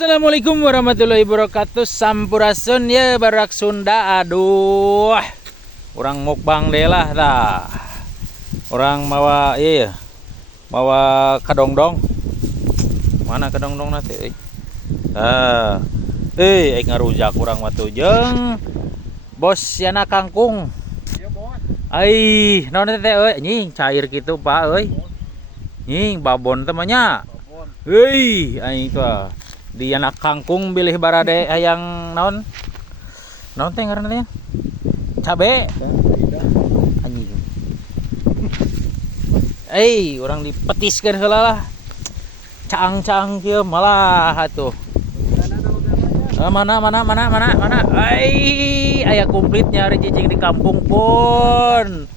Assalamualaikum warahmatullahi wabarakatuh. Sampurasun ya barak Sunda. Aduh, orang mukbang deh lah dah. Orang mawa iya, mawa kadongdong. Mana kadongdong nanti? Ngarujak kurang watu jeung bos yana kangkung. Iya, Bos. Ai, naon teh nying cair gitu Pak euy. Nying babon teh mah nya. Babon. Hei, aing itu di anak kangkung bilih barade hayang naon? Naon teh ngaranna teh? Cabe. Anjing. Orang dipetiskeun heula lah. Caang-caang kieu malah atuh. Mana. Aya komplit nyari cicing di kampung pun.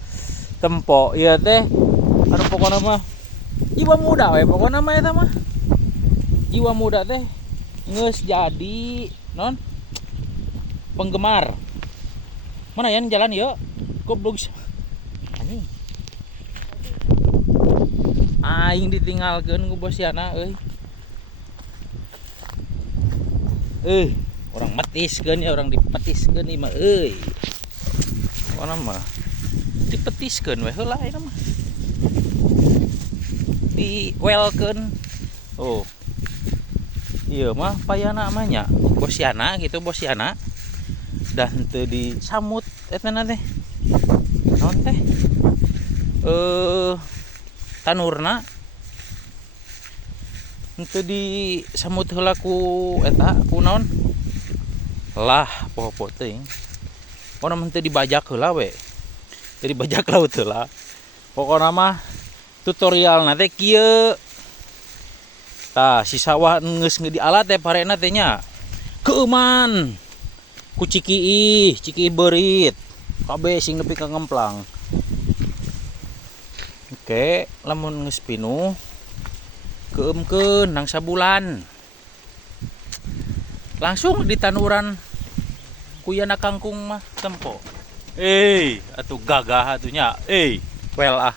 Tempo ieu teh anu pokona mah jiwa muda we pokona mah eta mah. Jiwa muda teh geus jadi non penggemar. Mana ya jalan yuk? Goblok. Anjing. Aing ditinggalkeun ku bos yana euy. Orang metiskeun ya, orang dipetiskeun ieu mah euy. Pokona mah dipetiskeun we heula eta mah. Di welkeun. Oh. Iya mah payana mah nya. Bos yana gitu, bos yana. Dan teu disamut eta teh. Naon teh? Tanurna henteu disamut heula ku eta, ku naon? Lah, poho-poho teuing. Pokona mah henteu dibajak heula we. Teu dibajak laut heula. Pokona mah tutorialna teh kieu. Tah si sawah geus di alat teh parena teh nya. Keuman. Ku ciki beurit. Kabeh sing nepi ka ngemplang. Oke, lamun geus pinuh keumkeun nang sabulan. Langsung di tanuran kuyana kangkung mah tempo. Atuh gagah atunya. Well ah.